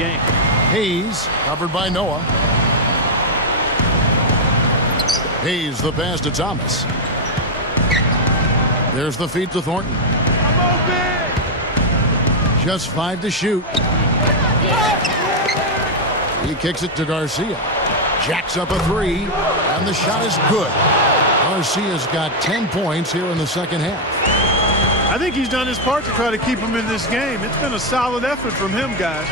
game. Hayes covered by Noah. Hayes the pass to Thomas. There's the feed to Thornton. Just 5 to shoot. He kicks it to Garcia. Jacks up a 3, and the shot is good. Garcia's got 10 points here in the second half. I think he's done his part to try to keep him in this game. It's been a solid effort from him, guys.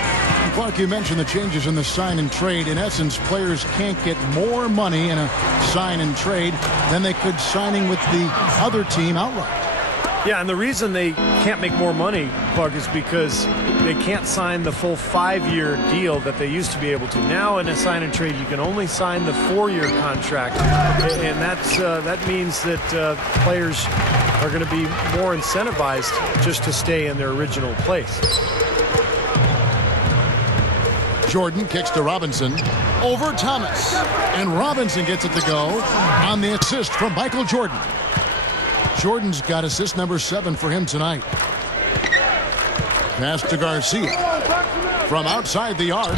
Clark, you mentioned the changes in the sign and trade. In essence, players can't get more money in a sign and trade than they could signing with the other team outright. Yeah, and the reason they can't make more money, Clark, is because they can't sign the full 5-year deal that they used to be able to. Now in a sign and trade, you can only sign the 4-year contract, and that means that players are going to be more incentivized just to stay in their original place. Jordan kicks to Robinson over Thomas, and Robinson gets it to go on the assist from Michael Jordan. Jordan's got assist number 7 for him tonight. Pass to Garcia from outside the arc.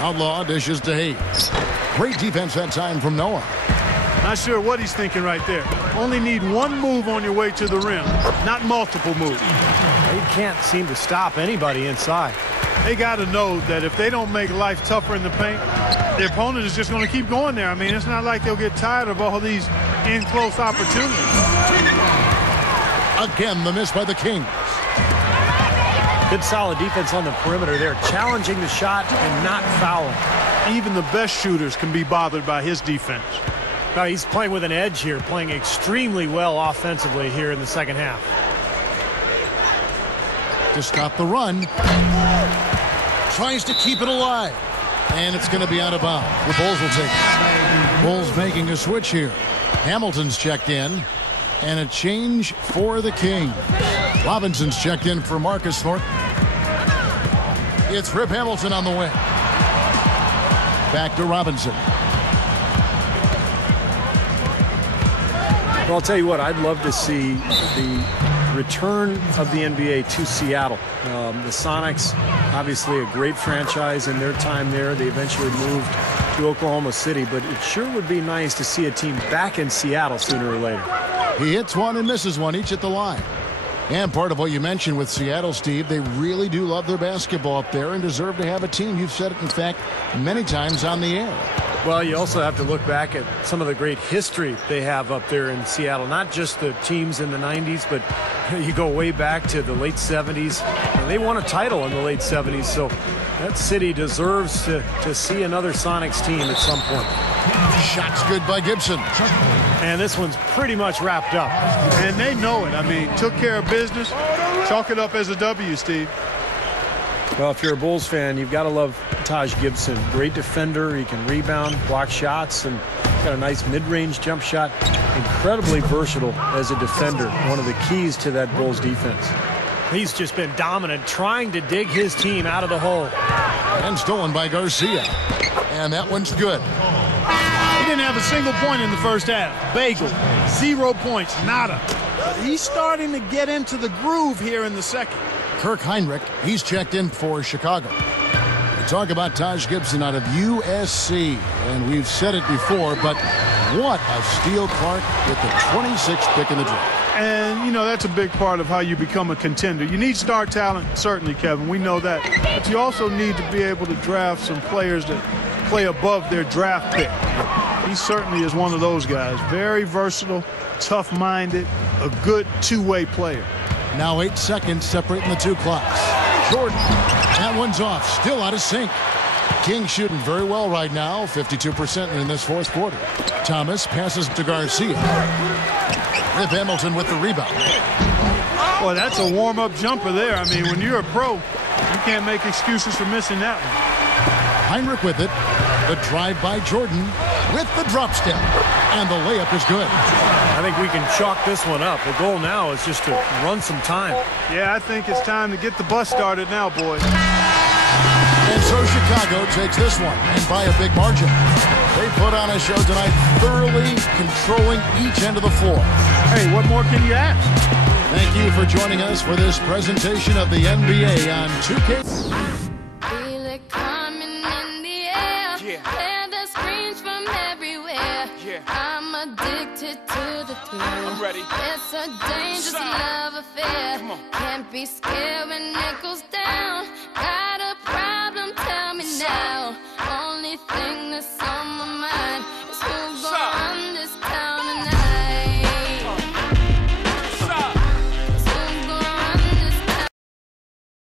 Outlaw dishes to Hayes. Great defense that time from Noah. Not sure what he's thinking right there. Only need one move on your way to the rim, not multiple moves. They can't seem to stop anybody inside. They got to know that if they don't make life tougher in the paint, their opponent is just going to keep going there. I mean, it's not like they'll get tired of all these in-close opportunities. Again, the miss by the Kings. Good solid defense on the perimeter there, challenging the shot and not fouling. Even the best shooters can be bothered by his defense. Now he's playing with an edge here, playing extremely well offensively here in the second half. To stop the run. Tries to keep it alive. And it's going to be out of bounds. The Bulls will take it. Bulls making a switch here. Hamilton's checked in. And a change for the King. Robinson's checked in for Marcus Thornton. It's Rip Hamilton on the wing. Back to Robinson. Well, I'll tell you what, I'd love to see the return of the NBA to Seattle. The Sonics, obviously a great franchise in their time there. They eventually moved to Oklahoma City, but it sure would be nice to see a team back in Seattle sooner or later. He hits one and misses one, each at the line. And part of what you mentioned with Seattle, Steve, they really do love their basketball up there and deserve to have a team. You've said it, in fact, many times on the air. Well, you also have to look back at some of the great history they have up there in Seattle. Not just the teams in the 90s, but you go way back to the late 70s. They won a title in the late 70s, so that city deserves to see another Sonics team at some point. Shot's good by Gibson. And this one's pretty much wrapped up. And they know it. I mean, took care of business. Chalk it up as a W, Steve. Well, if you're a Bulls fan, you've got to love Taj Gibson. Great defender. He can rebound, block shots, and got a nice mid-range jump shot. Incredibly versatile as a defender. One of the keys to that Bulls defense. He's just been dominant, trying to dig his team out of the hole. And stolen by Garcia. And that one's good. He didn't have a single point in the first half. Bagel. 0 points. Nada. But he's starting to get into the groove here in the second. Kirk Heinrich, he's checked in for Chicago. We talk about Taj Gibson out of USC, and we've said it before, but what a steal, Clark, with the 26th pick in the draft. And, you know, that's a big part of how you become a contender. You need star talent, certainly, Kevin. We know that. But you also need to be able to draft some players that play above their draft pick. He certainly is one of those guys. Very versatile, tough-minded, a good two-way player. Now 8 seconds separating the two clocks. Jordan, that one's off, still out of sync. King shooting very well right now, 52% in this fourth quarter. Thomas passes to Garcia. Rip Hamilton with the rebound. Well, that's a warm-up jumper there. I mean, when you're a pro, you can't make excuses for missing that one. Heinrich with it. The drive by Jordan with the drop step. And the layup is good. I think we can chalk this one up. The goal now is just to run some time. Yeah, I think it's time to get the bus started now, boys. And so Chicago takes this one, and by a big margin. They put on a show tonight, thoroughly controlling each end of the floor. Hey, what more can you ask? Thank you for joining us for this presentation of the NBA on 2K. addicted to the thrill. I'm ready. It's a dangerous love affair. Can't be scared when it goes down.